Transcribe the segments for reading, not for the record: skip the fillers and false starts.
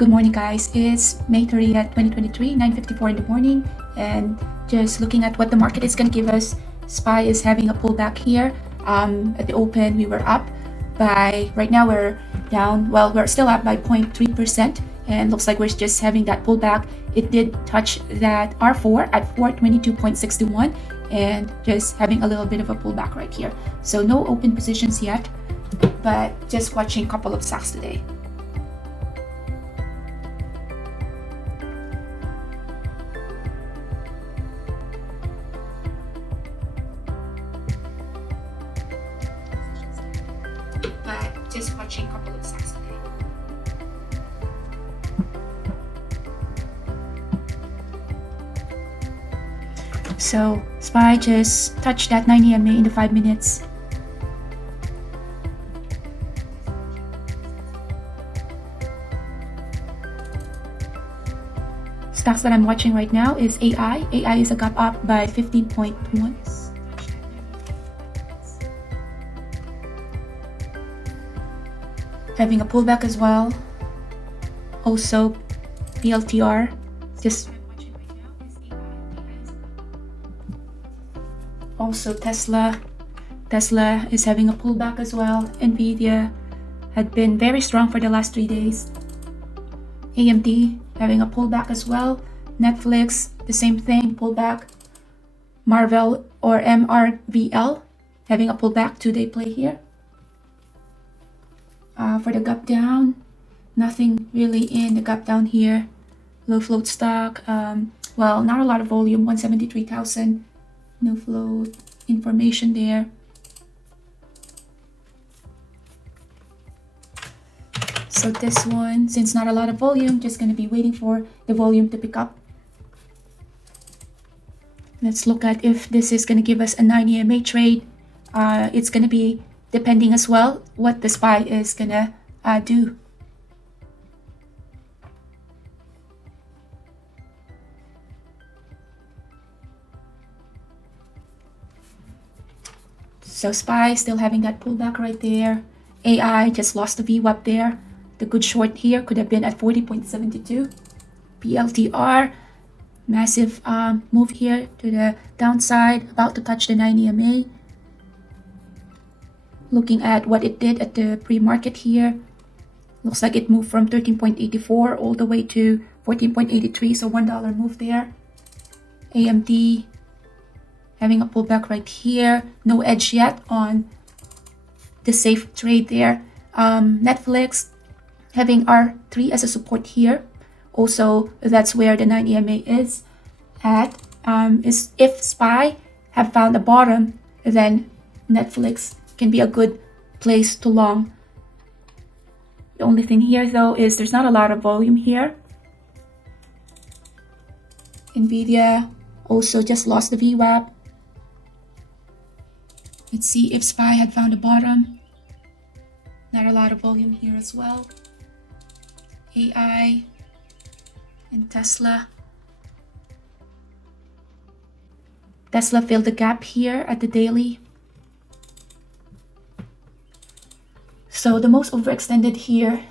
Good morning, guys. It's May 30th, 2023, 9:54 in the morning, and just looking at what the market is going to give us. SPY is having a pullback here. At the open, we were up by, right now we're down, well, we're still up by 0.3%, and looks like we're just having that pullback. It did touch that R4 at 422.61, and just having a little bit of a pullback right here. So no open positions yet, but just watching a couple of stocks today. But just watching a couple of stocks today. So SPY just touched that 90 EMA in the 5 minutes. Stocks that I'm watching right now is AI. AI is a gap up by 15.1. Having a pullback as well. Also, PLTR. Also Tesla. Tesla is having a pullback as well. Nvidia had been very strong for the last 3 days. AMD having a pullback as well. Netflix, the same thing, pullback. Marvel or MRVL having a pullback, 2-day play here. For the gap down, nothing really in the gap down here. Low float stock, well, not a lot of volume, 173,000. No float information there. So this one, since not a lot of volume, just going to be waiting for the volume to pick up. Let's look at if this is going to give us a 9 EMA trade. It's going to be depending as well what the SPY is going to do. So SPY still having that pullback right there. AI just lost the VWAP there. The good short here could have been at 40.72. PLTR, massive move here to the downside, about to touch the 9 EMA. Looking at what it did at the pre-market here, looks like it moved from 13.84 all the way to 14.83, so $1 move there. AMD having a pullback right here, no edge yet on the safe trade there. Netflix having R3 as a support here. Also, that's where the 9 EMA is at. Is if SPY have found a bottom, then Netflix can be a good place to long. The only thing here though is there's not a lot of volume here. Nvidia also just lost the VWAP. Let's see if SPY had found a bottom. Not a lot of volume here as well. AI and Tesla. Tesla filled the gap here at the daily. So the most overextended here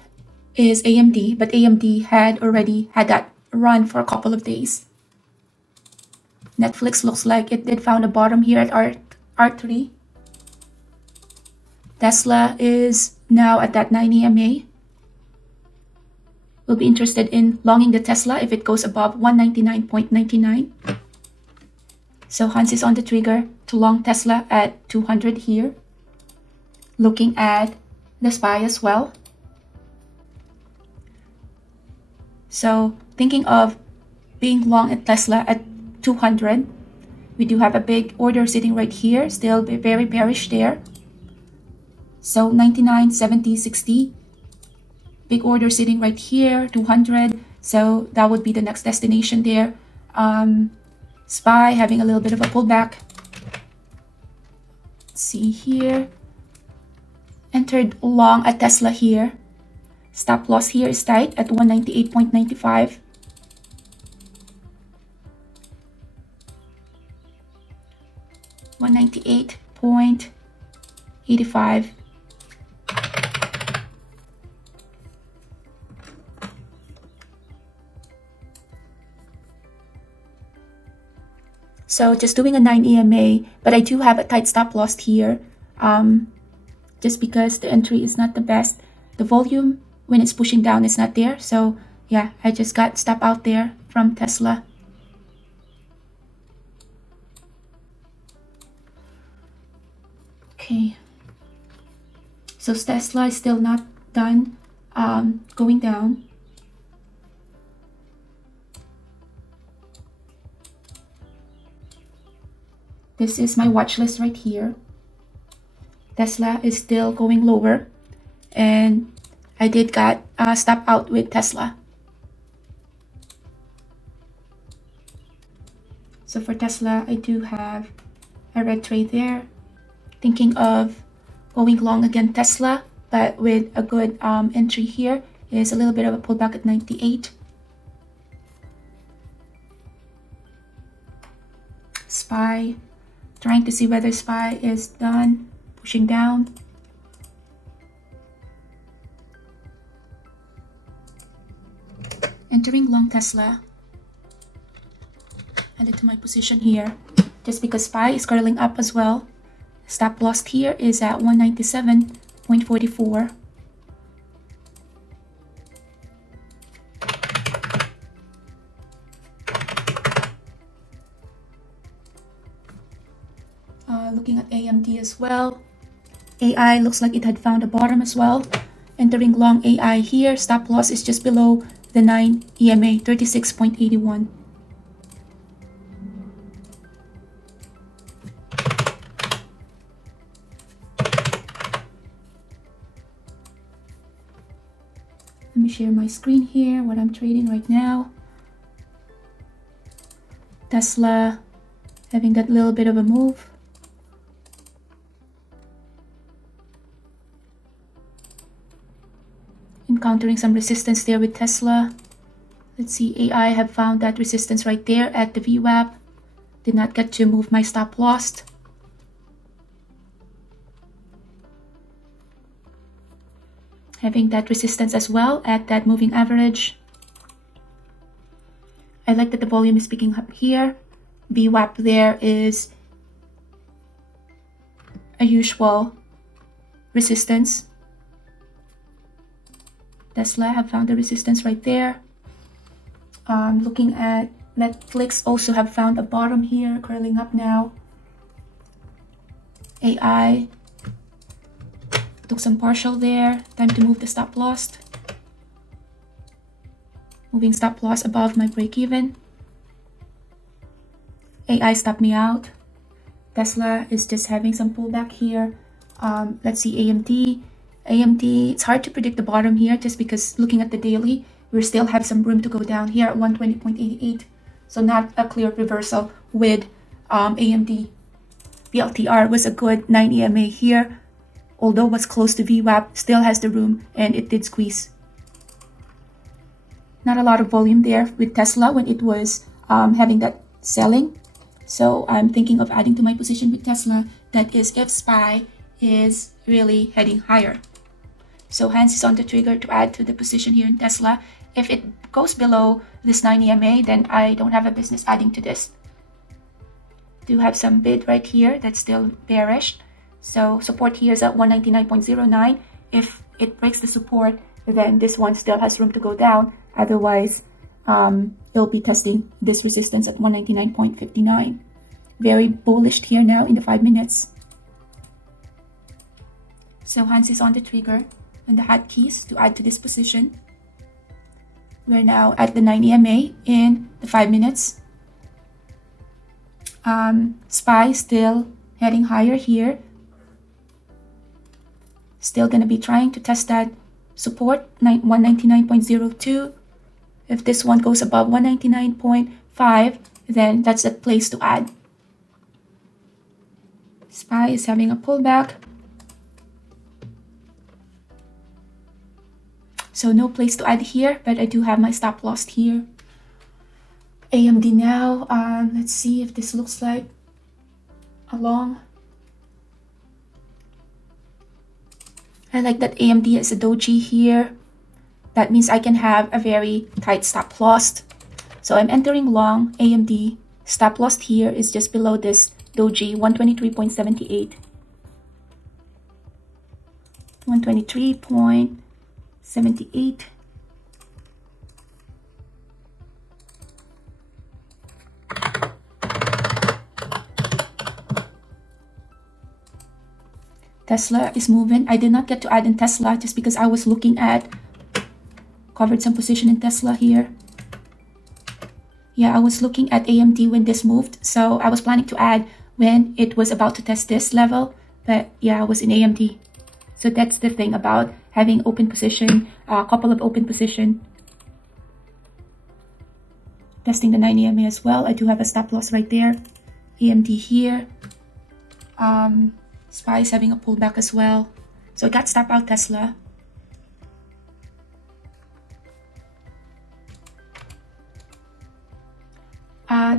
is AMD, but AMD had already had that run for a couple of days. Netflix looks like it did found a bottom here at R3. Tesla is now at that 9 EMA. We'll be interested in longing the Tesla if it goes above 199.99. So Hans is on the trigger to long Tesla at 200 here. Looking at the SPY as well. So thinking of being long at Tesla at 200. We do have a big order sitting right here, still very bearish there. So 99, 70, 60. Big order sitting right here, 200. So that would be the next destination there. SPY having a little bit of a pullback. Let's see here. Entered long at Tesla here. Stop loss here is tight at 198.95. $198.85. So just doing a 9 EMA, but I do have a tight stop loss here, just because the entry is not the best. The volume when it's pushing down is not there. So yeah, I just got stop out there from Tesla. Okay. So Tesla is still not done going down. This is my watch list right here. Tesla is still going lower, and I did got stop out with Tesla. So for Tesla, I do have a red trade there, thinking of going long again Tesla, but with a good entry here is a little bit of a pullback at 98. SPY, trying to see whether SPY is done pushing down. Entering long Tesla, added to my position here, just because SPY is curling up as well. Stop loss here is at 197.44. Looking at AMD as well. AI looks like it had found a bottom as well. Entering long AI here, stop loss is just below the 9 EMA, 36.81. Let me share my screen here, what I'm trading right now. Tesla having that little bit of a move. Encountering some resistance there with Tesla. Let's see, AI have found that resistance right there at the VWAP. Did not get to move my stop loss. Having that resistance as well at that moving average. I like that the volume is picking up here. VWAP there is a usual resistance. Tesla have found the resistance right there. Looking at Netflix, also have found a bottom here, curling up now. AI took some partial there. Time to move the stop loss. Moving stop loss above my break even. AI stopped me out. Tesla is just having some pullback here. Let's see AMD. AMD, it's hard to predict the bottom here just because looking at the daily, we still have some room to go down here at 120.88. So not a clear reversal with AMD. BLTR was a good 9 EMA here. Although was close to VWAP, still has the room and it did squeeze. Not a lot of volume there with Tesla when it was having that selling. So I'm thinking of adding to my position with Tesla. That is if SPY is really heading higher. So hands is on the trigger to add to the position here in Tesla. If it goes below this 9 EMA, then I don't have a business adding to this. Do have some bid right here that's still bearish. So support here is at 199.09. If it breaks the support, then this one still has room to go down. Otherwise, it'll be testing this resistance at 199.59. Very bullish here now in the 5 minutes. So hands is on the trigger and the hotkeys to add to this position. We're now at the 9 EMA in the 5 minutes. SPY still heading higher here. Still going to be trying to test that support 199.02. If this one goes above 199.5, then that's the place to add. SPY is having a pullback. So no place to add here, but I do have my stop loss here. AMD now, let's see if this looks like a long. I like that AMD is a doji here. That means I can have a very tight stop loss. So I'm entering long AMD, stop loss here is just below this doji, 123.78. 123.78. Tesla is moving. I did not get to add in Tesla just because I was looking at, covered some position in Tesla here. Yeah, I was looking at AMD when this moved, so I was planning to add when it was about to test this level, but yeah, I was in AMD. So that's the thing about having open position, a couple of open position. Testing the 9 EMA as well. I do have a stop loss right there. AMD here. SPY is having a pullback as well. So I got stop out Tesla.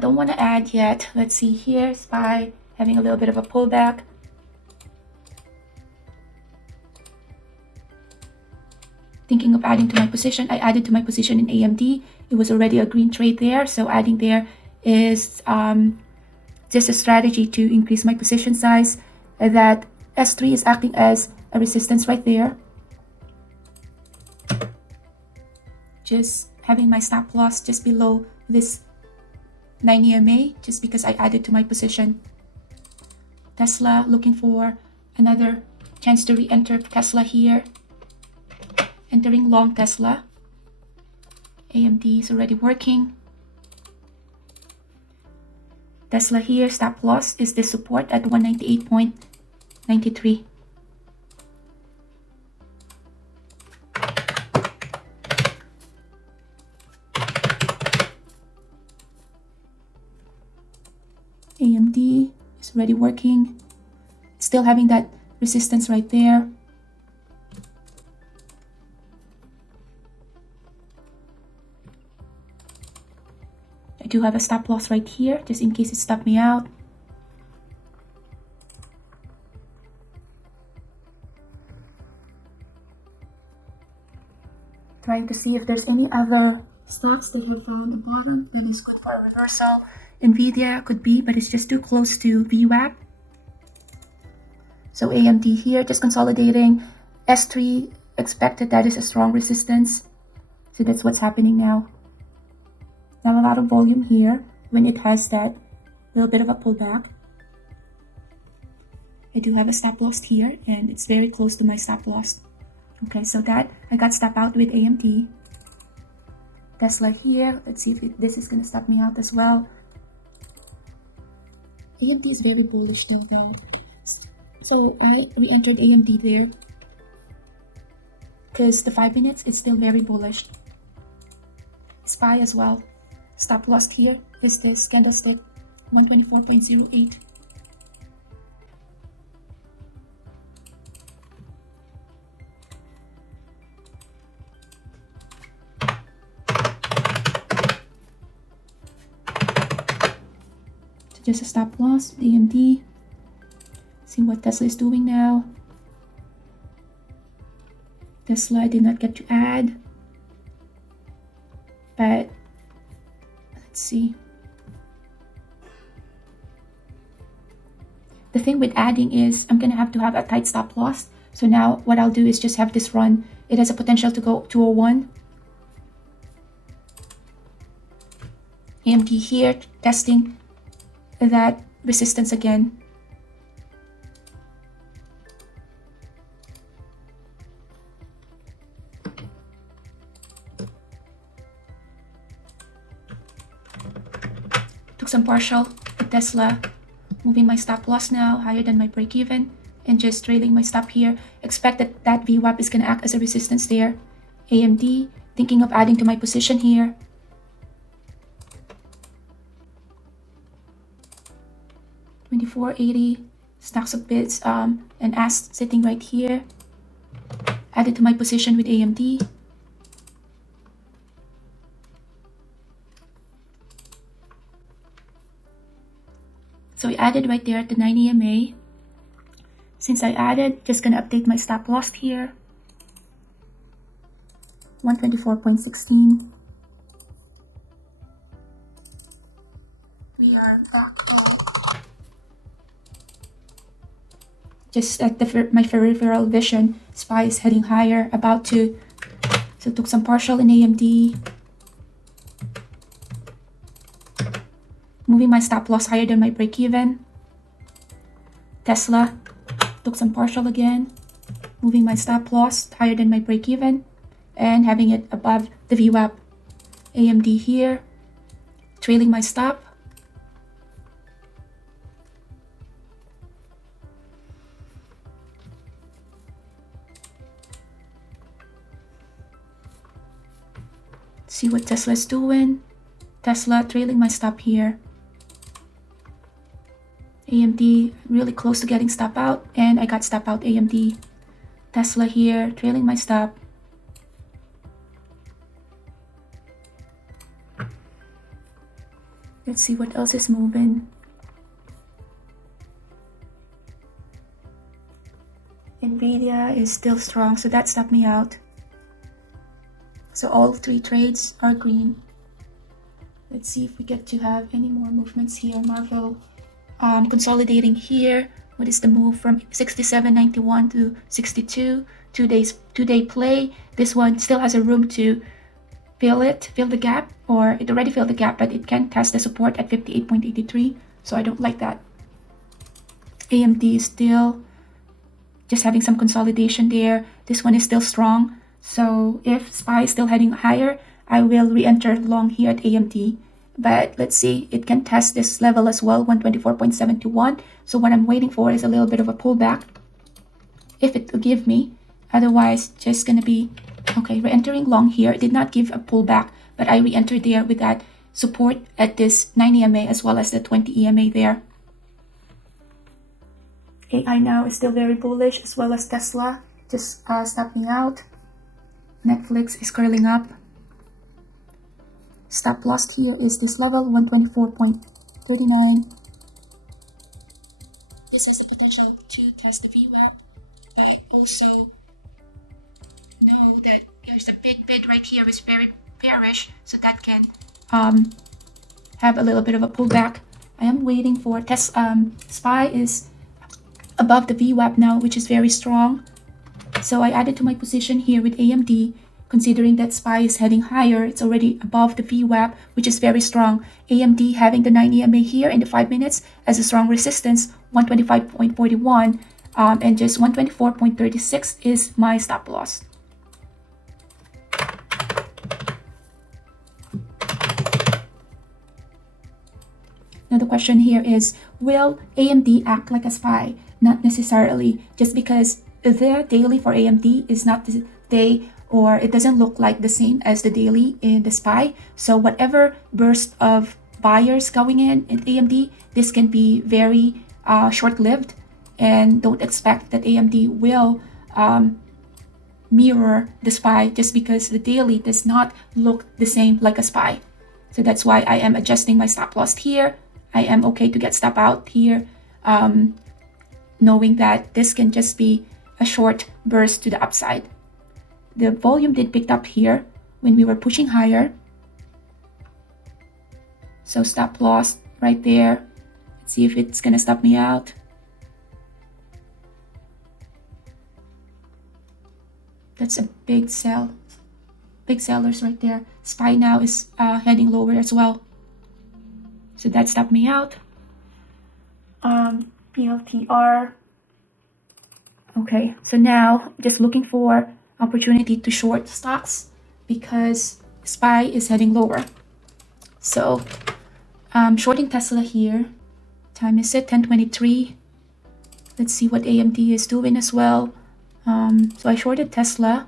Don't want to add yet. Let's see here. SPY having a little bit of a pullback. Thinking of adding to my position. I added to my position in AMD. It was already a green trade there. So adding there is just a strategy to increase my position size. That S3 is acting as a resistance right there. Just having my stop loss just below this 9 EMA just because I added to my position. Tesla, looking for another chance to re-enter Tesla here. Entering long Tesla. AMD is already working. Tesla here, stop loss is the support at 198.93. AMD is already working. Still having that resistance right there. I do have a stop loss right here, just in case it stopped me out. Trying to see if there's any other stocks that have found a bottom that is good for a reversal. Nvidia could be, but it's just too close to VWAP. So AMD here, just consolidating. S3 expected that is a strong resistance. So that's what's happening now. Not a lot of volume here when it has that little bit of a pullback. I do have a stop loss here and it's very close to my stop loss. Okay, so that I got stop out with AMD. Tesla here. Let's see if this is going to stop me out as well. AMD is very bullish now. So I re-entered AMD there because the 5 minutes is still very bullish. SPY as well. Stop loss here is this candlestick 124.08. So just a stop loss, AMD. See what Tesla is doing now. Tesla I did not get to add, but let's see. The thing with adding is I'm gonna have to have a tight stop loss. So now what I'll do is just have this run. It has a potential to go 201. AMD here testing that resistance again. Took some partial with Tesla, moving my stop loss now higher than my break even and just trailing my stop here. Expect that that VWAP is going to act as a resistance there. AMD, thinking of adding to my position here. $24.80 stocks of bits and ASK sitting right here. Added to my position with AMD. So I added right there at the 9 EMA. Since I added, just gonna update my stop loss here. 124.16. We your back. Just at my peripheral vision, SPY is heading higher, about to. So took some partial in AMD. Moving my stop loss higher than my break even. Tesla took some partial again. Moving my stop loss higher than my break even. And having it above the VWAP. AMD here. Trailing my stop. See what Tesla's doing. Tesla trailing my stop here. AMD really close to getting stop out, and I got stop out AMD. Tesla here trailing my stop. Let's see what else is moving. Nvidia is still strong, so that stopped me out. So all three trades are green. Let's see if we get to have any more movements here. Marvel consolidating here. What is the move from 67.91 to 62? 2-day play. This one still has a room to fill the gap, or it already filled the gap, but it can test the support at 58.83. So I don't like that. AMD is still just having some consolidation there. This one is still strong. So if SPY is still heading higher, I will re-enter long here at AMD. But let's see, it can test this level as well, 124.721. So what I'm waiting for is a little bit of a pullback, if it will give me. Otherwise, just gonna be, okay, re-entering long here. It did not give a pullback, but I re-entered there with that support at this 9 EMA as well as the 20 EMA there. AI now is still very bullish, as well as Tesla, just stopping out. Netflix is curling up. Stop loss here is this level, 124.39. This has the potential to test the VWAP, but also know that there's a big bid right here is very bearish, so that can have a little bit of a pullback. I am waiting for SPY is above the VWAP now, which is very strong. So I added to my position here with AMD, considering that SPY is heading higher. It's already above the VWAP, which is very strong. AMD having the 9 EMA here in the 5 minutes as a strong resistance, 125.41, and just 124.36 is my stop loss. Now the question here is, will AMD act like a SPY? Not necessarily, just because the daily for AMD is not the day, or it doesn't look like the same as the daily in the SPY. So whatever burst of buyers going in at AMD, this can be very short-lived, and don't expect that AMD will mirror the SPY just because the daily does not look the same like a SPY. So that's why I am adjusting my stop loss here. I am okay to get stop out here, knowing that this can just be a short burst to the upside. The volume did pick up here when we were pushing higher. So stop loss right there. Let's see if it's gonna stop me out. That's a big sell. Big sellers right there. SPY now is heading lower as well. So that stopped me out. PLTR. Okay, so now just looking for opportunity to short stocks because SPY is heading lower. So shorting Tesla here. Time is at 10:23. Let's see what AMD is doing as well. So I shorted Tesla.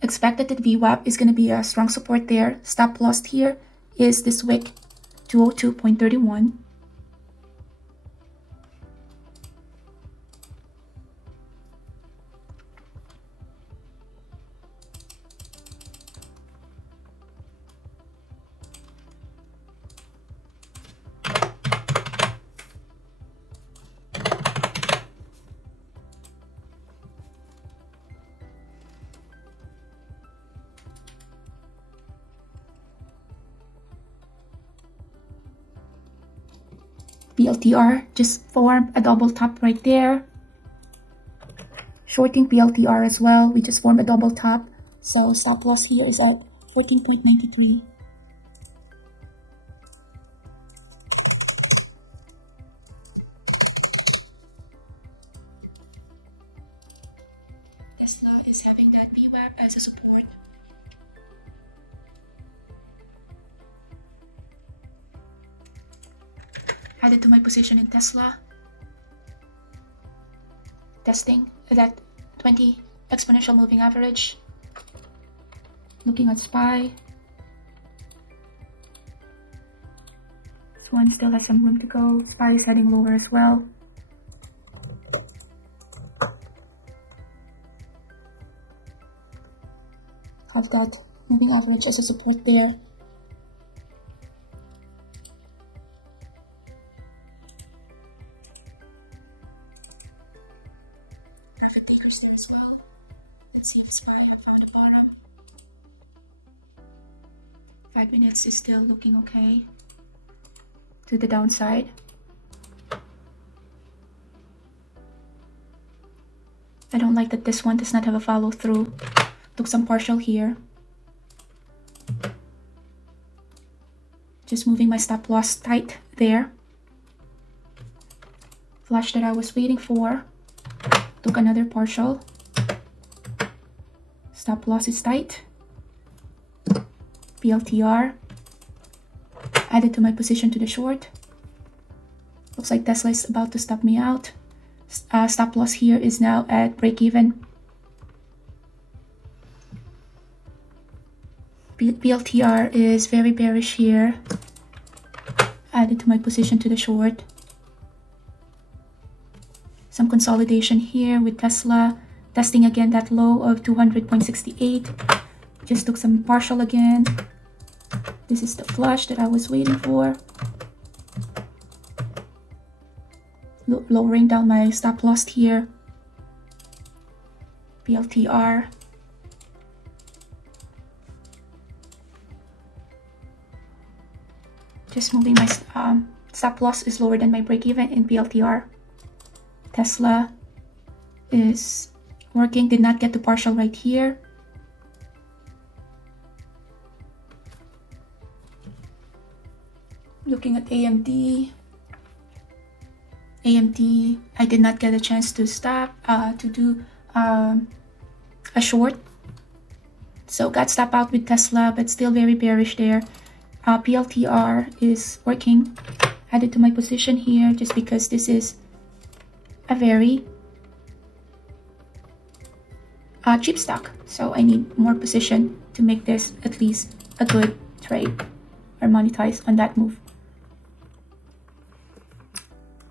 Expected that VWAP is going to be a strong support there. Stop loss here is this wick, 202.31. BLTR just formed a double top right there. Shorting BLTR as well, we just formed a double top. So stop loss here is at 14.93. Tesla is having that VWAP as a support. Added to my position in Tesla. Testing that 20 exponential moving average. Looking at SPY. This one still has some room to go. SPY is heading lower as well. Have that moving average as a support there. Perfect takers there as well. Let's see if SPY have found a bottom. 5 minutes is still looking okay to the downside. I don't like that this one does not have a follow through. Took some partial here. Just moving my stop loss tight there. Flash that I was waiting for. Took another partial. Stop loss is tight. BLTR. Added to my position to the short. Looks like Tesla is about to stop me out. Stop loss here is now at break even. BLTR is very bearish here. Added to my position to the short. Some consolidation here with Tesla. Testing again that low of 200.68. Just took some partial again. This is the flush that I was waiting for. Lowering down my stop loss here. BLTR. Just moving my stop loss is lower than my break even in BLTR. Tesla is working, did not get to partial right here. Looking at AMD. AMD, I did not get a chance to stop, to do a short. So got stop out with Tesla, but still very bearish there. PLTR is working. Added to my position here just because this is a very cheap stock. So I need more position to make this at least a good trade or monetize on that move.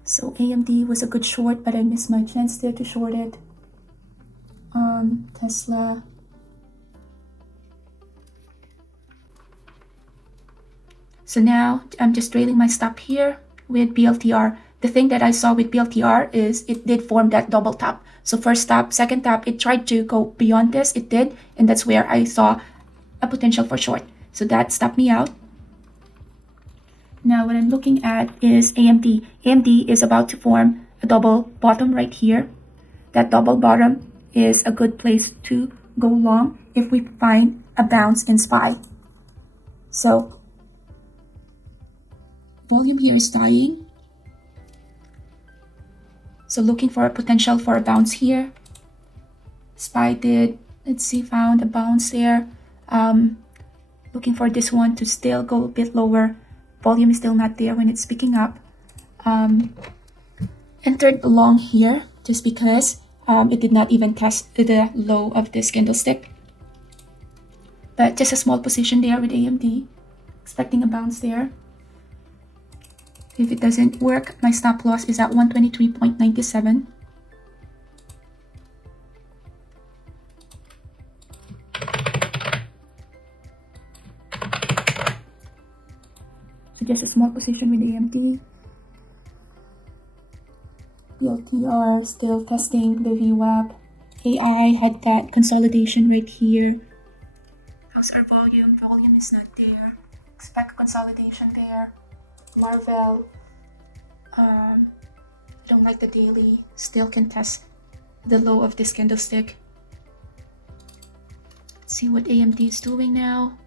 So AMD was a good short, but I missed my chance there to short it. Tesla. So now I'm just trailing my stop here with BLTR. The thing that I saw with BLTR is it did form that double top. So first top, second top, it tried to go beyond this. It did. And that's where I saw a potential for short. So that stopped me out. Now what I'm looking at is AMD. AMD is about to form a double bottom right here. That double bottom is a good place to go long if we find a bounce in SPY. So volume here is dying. So looking for a potential for a bounce here. SPY did, let's see, found a bounce there. Looking for this one to still go a bit lower. Volume is still not there when it's picking up. Entered long here just because it did not even test the low of this candlestick. But just a small position there with AMD. Expecting a bounce there. If it doesn't work, my stop loss is at 123.97. So just a small position with AMD. BLTR still testing the VWAP. AI had that consolidation right here. How's our volume? Volume is not there. Expect consolidation there. Marvell I don't like the daily. Still can test the low of this candlestick. Let's see what AMD is doing now.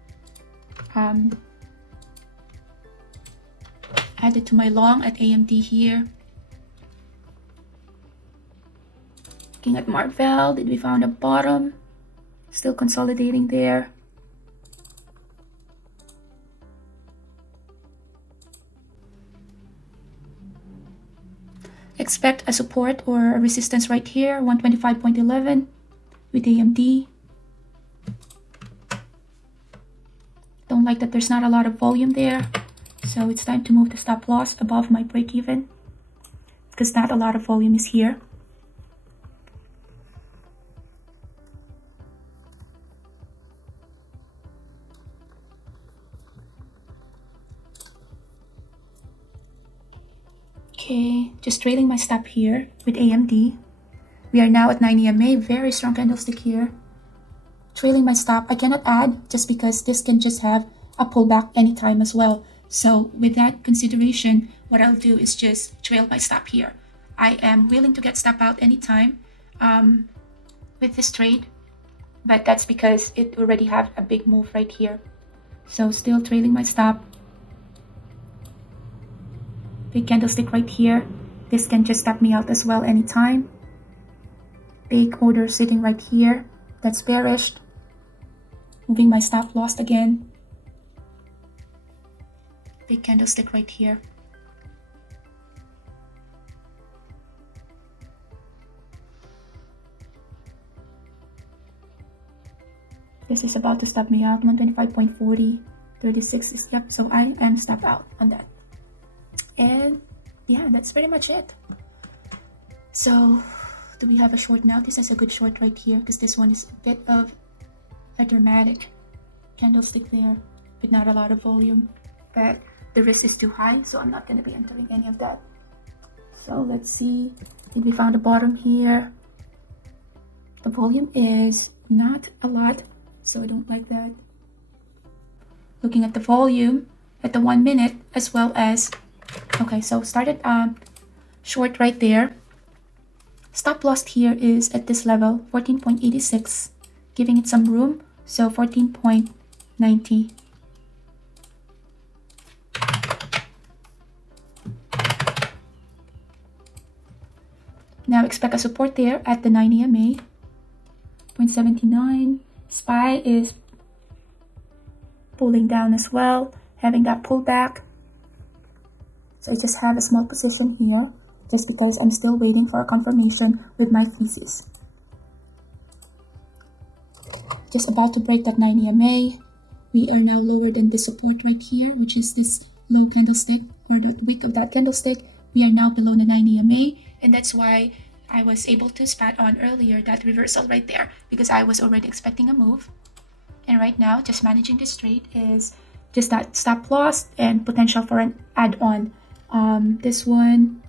Added to my long at AMD here. Looking at Marvell, did we found a bottom? Still consolidating there. Expect a support or a resistance right here, 125.11 with AMD. Don't like that there's not a lot of volume there. So it's time to move the stop loss above my break even because not a lot of volume is here. Okay, just trailing my stop here with AMD. We are now at 9 EMA, very strong candlestick here. Trailing my stop, I cannot add just because this can just have a pullback anytime as well. So with that consideration, what I'll do is just trail my stop here. I am willing to get stop out anytime with this trade, but that's because it already have a big move right here. So still trailing my stop. Big candlestick right here. This can just stop me out as well anytime. Big order sitting right here. That's bearish. Moving my stop loss again. Big candlestick right here. This is about to stop me out. 125.40. 36 is, yep, so I am stopped out on that. And yeah, that's pretty much it. So do we have a short now? This is a good short right here because this one is a bit of a dramatic candlestick there with not a lot of volume, but the risk is too high, so I'm not going to be entering any of that. So let's see if we found a bottom here. The volume is not a lot, so I don't like that. Looking at the volume at the 1 minute as well as, okay, so started short right there. Stop loss here is at this level, 14.86, giving it some room, so 14.90. Now expect a support there at the 9 EMA, 0.79. SPY is pulling down as well, having that pullback. So I just have a small position here, just because I'm still waiting for a confirmation with my thesis. Just about to break that 9 EMA. We are now lower than the support right here, which is this low candlestick, or the wick of that candlestick. We are now below the 9 EMA, and that's why I was able to spot on earlier that reversal right there, because I was already expecting a move. And right now, just managing this trade is just that stop loss and potential for an add-on. This one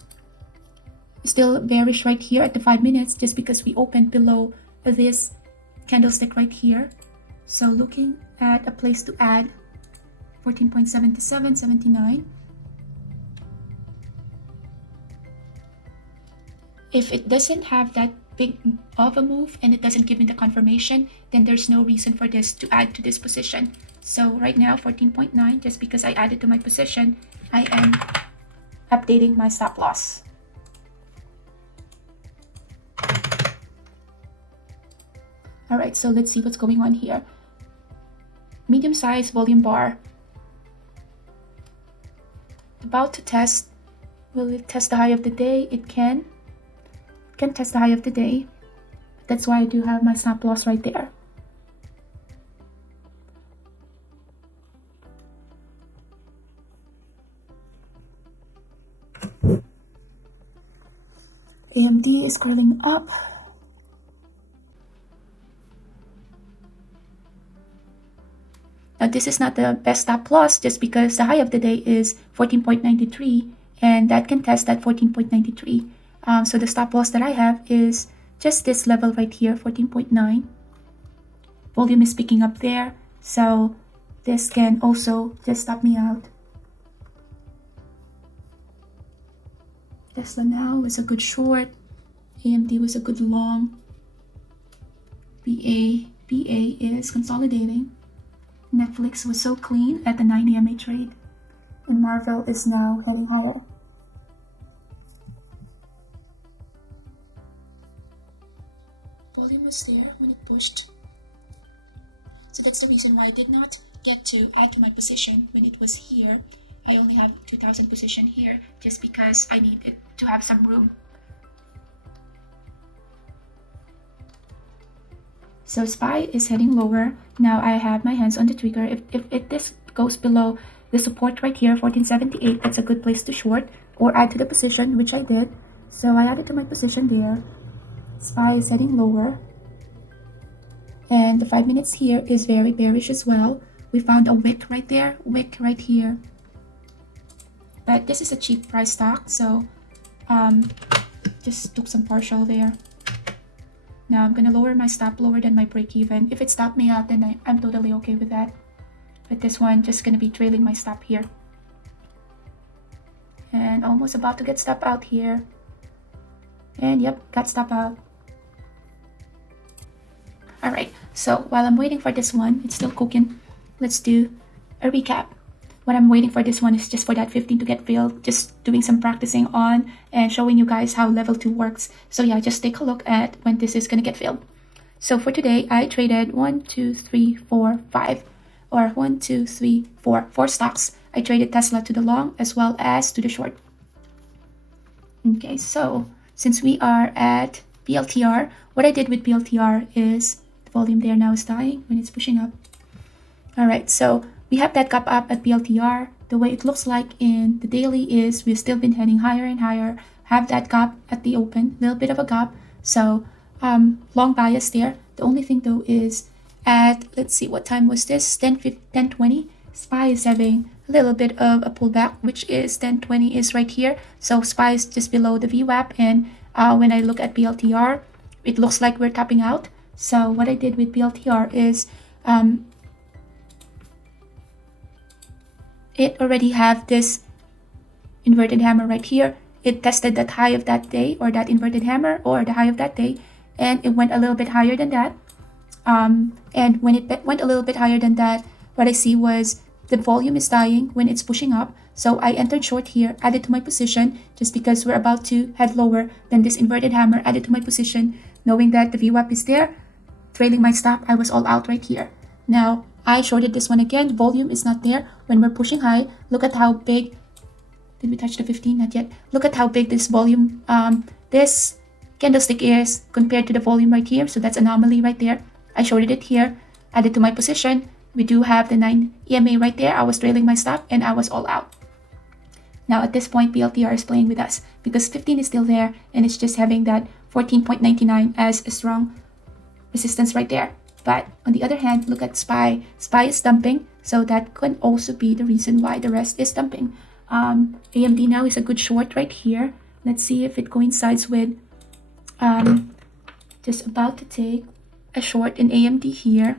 is still bearish right here at the 5 minutes, just because we opened below this candlestick right here. So looking at a place to add, 14.77, 79. If it doesn't have that big of a move and it doesn't give me the confirmation, then there's no reason for this to add to this position. So right now, 14.9, just because I added to my position, I am updating my stop loss. All right, so let's see what's going on here. Medium size volume bar. About to test. Will it test the high of the day? It can. Can test the high of the day. That's why I do have my stop loss right there. AMD is curling up. Now this is not the best stop loss, just because the high of the day is 14.93, and that can test that 14.93. So the stop loss that I have is just this level right here, 14.9. Volume is picking up there, so this can also just stop me out. Tesla now is a good short. AMD was a good long. BA is consolidating. Netflix was so clean at the 9 EMA trade. And Marvel is now heading higher. Volume was there when it pushed. So that's the reason why I did not get to add to my position when it was here. I only have 2,000 position here just because I needed to have some room. So SPY is heading lower. Now I have my hands on the trigger. If this goes below the support right here, 1478, that's a good place to short or add to the position, which I did. So I added to my position there. SPY is heading lower. And the 5 minutes here is very bearish as well. We found a wick right there, wick right here. But this is a cheap price stock, so just took some partial there. Now I'm gonna lower my stop lower than my break even. If it stopped me out, then I'm totally okay with that. But this one just gonna be trailing my stop here. And almost about to get stop out here. And yep, got stop out. Alright, so while I'm waiting for this one, it's still cooking. Let's do a recap. What I'm waiting for this one is just for that 15 to get filled, just doing some practicing on and showing you guys how level 2 works. So yeah, just take a look at when this is gonna get filled. So for today, I traded 4 stocks. I traded Tesla to the long as well as to the short. Okay, so since we are at BLTR, what I did with BLTR is the volume there now is dying when it's pushing up. Alright, so we have that gap up at BLTR. The way it looks like in the daily is we've still been heading higher and higher. Have that gap at the open, little bit of a gap. So long bias there. The only thing though is at, let's see, what time was this? 10:20. SPY is having a little bit of a pullback, which is 10:20 is right here. So SPY is just below the VWAP, and when I look at BLTR, it looks like we're tapping out. So what I did with BLTR is it already have this inverted hammer right here. It tested that high of that day, or that inverted hammer, or the high of that day, and it went a little bit higher than that. And when it went a little bit higher than that, what I see was the volume is dying when it's pushing up. So I entered short here, added to my position, just because we're about to head lower than this inverted hammer, added to my position, knowing that the VWAP is there, trailing my stop. I was all out right here. Now, I shorted this one again. Volume is not there when we're pushing high. Look at how big. Did we touch the 15? Not yet. Look at how big this volume, this candlestick is compared to the volume right here. So that's anomaly right there. I shorted it here, added to my position. We do have the 9 EMA right there. I was trailing my stop and I was all out. Now at this point, BLTR is playing with us because 15 is still there and it's just having that 14.99 as a strong resistance right there. But on the other hand, look at SPY. SPY is dumping, so that can also be the reason why the rest is dumping. AMD now is a good short right here. Let's see if it coincides with just about to take a short in AMD here.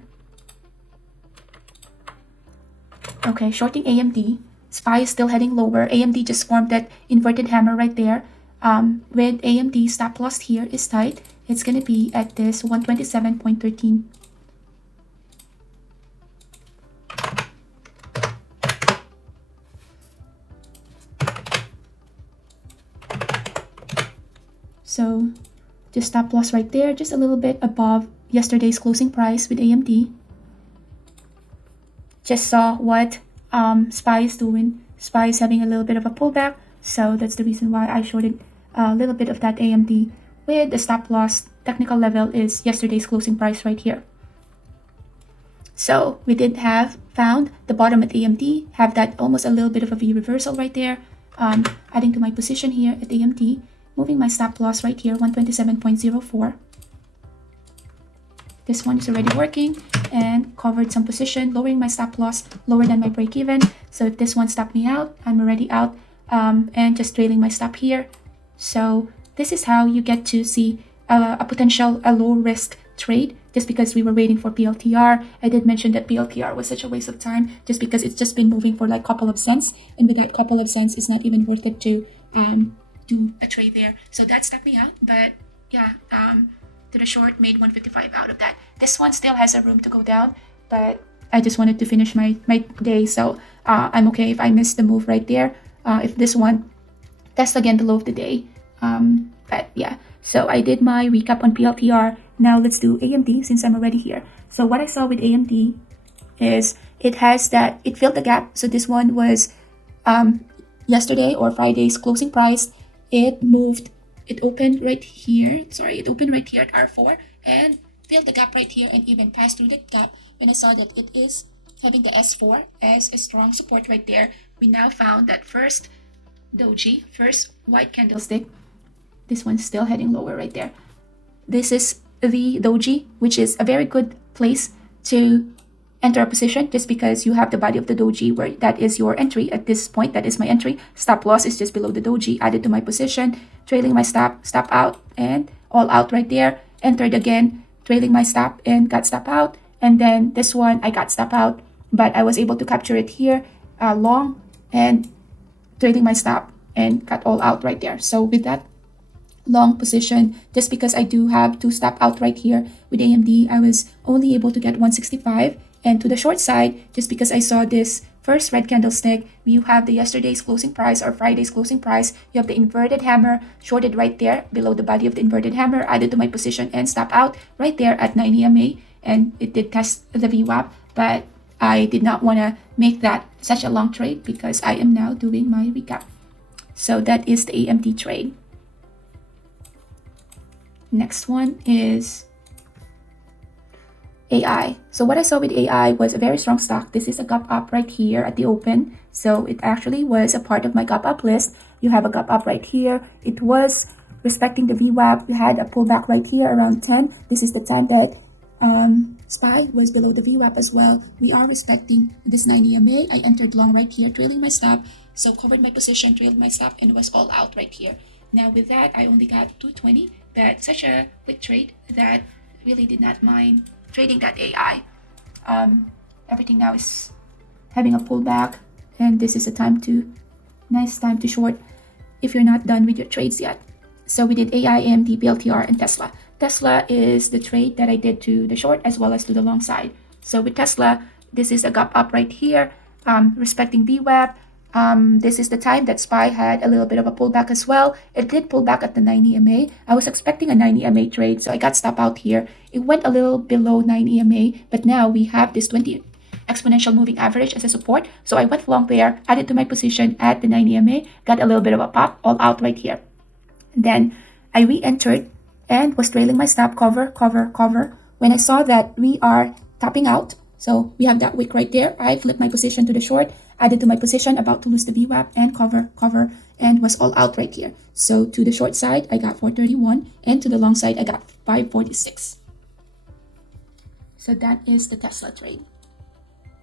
Okay, shorting AMD. SPY is still heading lower. AMD just formed that inverted hammer right there. With AMD, stop loss here is tight. It's going to be at this 127.13. So just stop loss right there, just a little bit above yesterday's closing price with AMD. Just saw what SPY is doing. SPY is having a little bit of a pullback, so that's the reason why I shorted a little bit of that AMD with the stop loss. Technical level is yesterday's closing price right here. So we did have found the bottom at AMD, have that almost a little bit of a V reversal right there. Adding to my position here at AMD, moving my stop loss right here, 127.04. This one is already working and covered some position, lowering my stop loss lower than my break even. So if this one stopped me out, I'm already out and just trailing my stop here. So this is how you get to see a potential low risk trade, just because we were waiting for BLTR. I did mention that BLTR was such a waste of time just because it's just been moving for like a couple of cents, and with that couple of cents, it's not even worth it to do a trade there. So that stopped me out. But yeah, to the short, made 155 out of that. This one still has a room to go down, but I just wanted to finish my day. So I'm okay if I miss the move right there. If this one tests again the low of the day. But yeah, so I did my recap on PLTR. Now let's do AMD since I'm already here. So what I saw with AMD is it filled the gap. So this one was yesterday or Friday's closing price. It opened right here. It opened right here at R4 and filled the gap right here and even passed through the gap. When I saw that it is having the S4 as a strong support right there, we now found that first white candlestick. This one's still heading lower right there. This is the doji, which is a very good place to enter a position just because you have the body of the doji where that is your entry at this point. That is my entry. Stop loss is just below the doji, added to my position, trailing my stop out and all out right there. Entered again, trailing my stop and got stop out. And then this one I got stop out, but I was able to capture it here long and trailing my stop and got all out right there. So with that long position, just because I do have to stop out right here with AMD, I was only able to get 165. And to the short side, just because I saw this first red candlestick, you have the yesterday's closing price or Friday's closing price. You have the inverted hammer shorted right there below the body of the inverted hammer, added to my position and stop out right there at 9 EMA. And it did test the VWAP, but I did not want to make that such a long trade because I am now doing my recap. So that is the AMD trade. Next one is AI. So what I saw with AI was a very strong stock. This is a gap up right here at the open. So it actually was a part of my gap up list. You have a gap up right here. It was respecting the VWAP. We had a pullback right here around 10. This is the time that SPY was below the VWAP as well. We are respecting this 9 EMA. I entered long right here, trailing my stop. So covered my position, trailed my stop, and was all out right here. Now with that, I only got 220. But such a quick trade that really did not mind trading that AI. Everything now is having a pullback, and this is a nice time to short if you're not done with your trades yet. So we did AI, AMD, PLTR, and Tesla. Tesla is the trade that I did to the short as well as to the long side. So with Tesla, this is a gap up right here, respecting VWAP. This is the time that SPY had a little bit of a pullback as well. It did pull back at the 9 EMA. I was expecting a 9 EMA trade, so I got stop out here. It went a little below 9 EMA, but now we have this 20 exponential moving average as a support. So I went long there, added to my position at the 9 EMA, got a little bit of a pop, all out right here. And then I re-entered and was trailing my stop, cover. When I saw that we are topping out, so we have that wick right there, I flipped my position to the short, added to my position, about to lose the VWAP, and cover, and was all out right here. So to the short side, I got 431, and to the long side, I got 546. So that is the Tesla trade.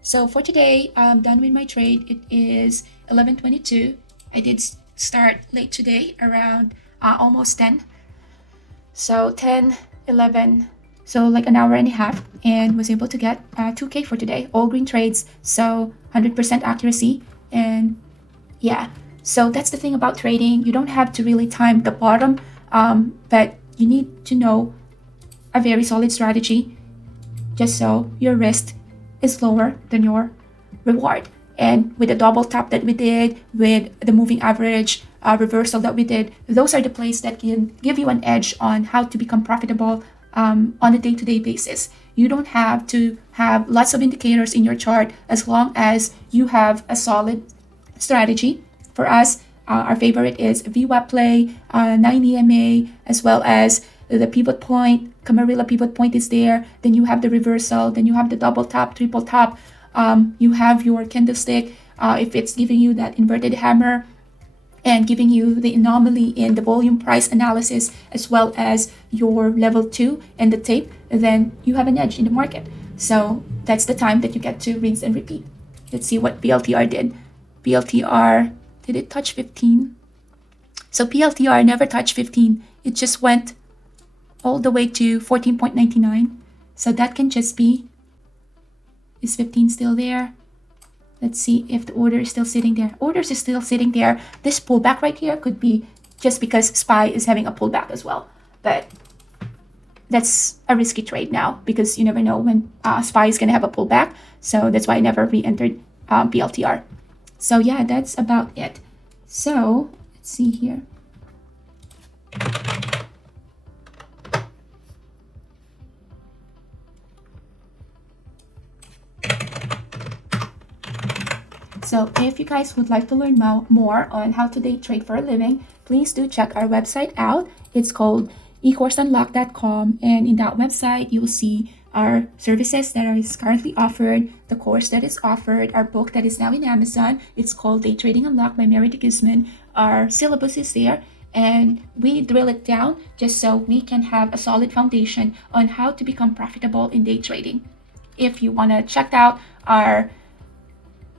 So for today, I'm done with my trade. It is 11:22. I did start late today, around almost 10. So 10, 11, so like an hour and a half, and was able to get 2K for today. All green trades, so 100% accuracy. And yeah, so that's the thing about trading. You don't have to really time the bottom, but you need to know a very solid strategy just so your risk is lower than your reward. And with the double tap that we did, with the moving average reversal that we did, those are the plays that can give you an edge on how to become profitable on a day-to-day basis. You don't have to have lots of indicators in your chart as long as you have a solid strategy. For us, our favorite is VWAP play, 9 EMA, as well as the pivot point. Camarilla pivot point is there. Then you have the reversal. Then you have the double tap, triple tap. You have your candlestick. If it's giving you that inverted hammer and giving you the anomaly in the volume price analysis, as well as your level 2 and the tape, then you have an edge in the market. So that's the time that you get to rinse and repeat. Let's see what PLTR did. PLTR, did it touch 15? So PLTR never touched 15. It just went all the way to 14.99. So that can just be, is 15 still there? Let's see if the order is still sitting there. Orders is still sitting there. This pullback right here could be just because SPY is having a pullback as well. But that's a risky trade now because you never know when SPY is going to have a pullback. So that's why I never re-entered BLTR. So yeah, that's about it. So let's see here. So if you guys would like to learn more on how to day trade for a living, please do check our website out. It's called ecourseunlock.com, and in that website you will see our services that are currently offered, the course that is offered, our book that is now in Amazon. It's called Day Trading Unlocked by Mary DeGuzman. Our syllabus is there, and we drill it down just so we can have a solid foundation on how to become profitable in day trading. If you want to check out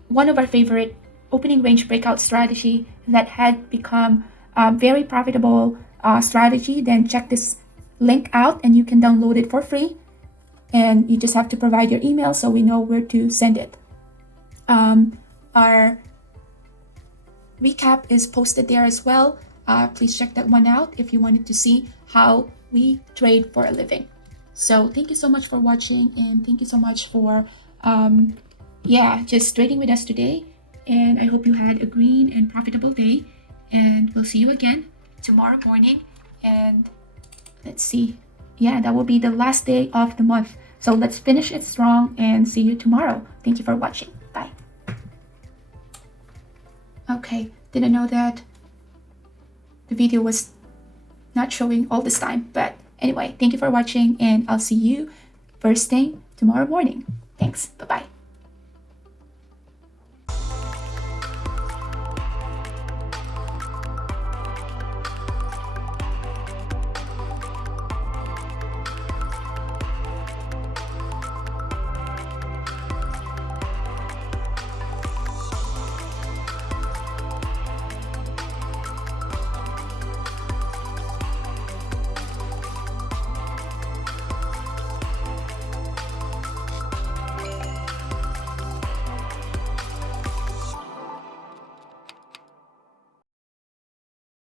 one of our favorite opening range breakout strategy that had become a very profitable strategy, then check this link out and you can download it for free. And you just have to provide your email so we know where to send it. Our recap is posted there as well. Please check that one out if you wanted to see how we trade for a living. So thank you so much for watching, and thank you so much for just trading with us today. And I hope you had a green and profitable day, and we'll see you again tomorrow morning. And let's see, that will be the last day of the month, so let's finish it strong and see you tomorrow. Thank you for watching. Bye. Okay, didn't know that the video was not showing all this time, but anyway, thank you for watching, and I'll see you first thing tomorrow morning. Thanks. Bye-bye.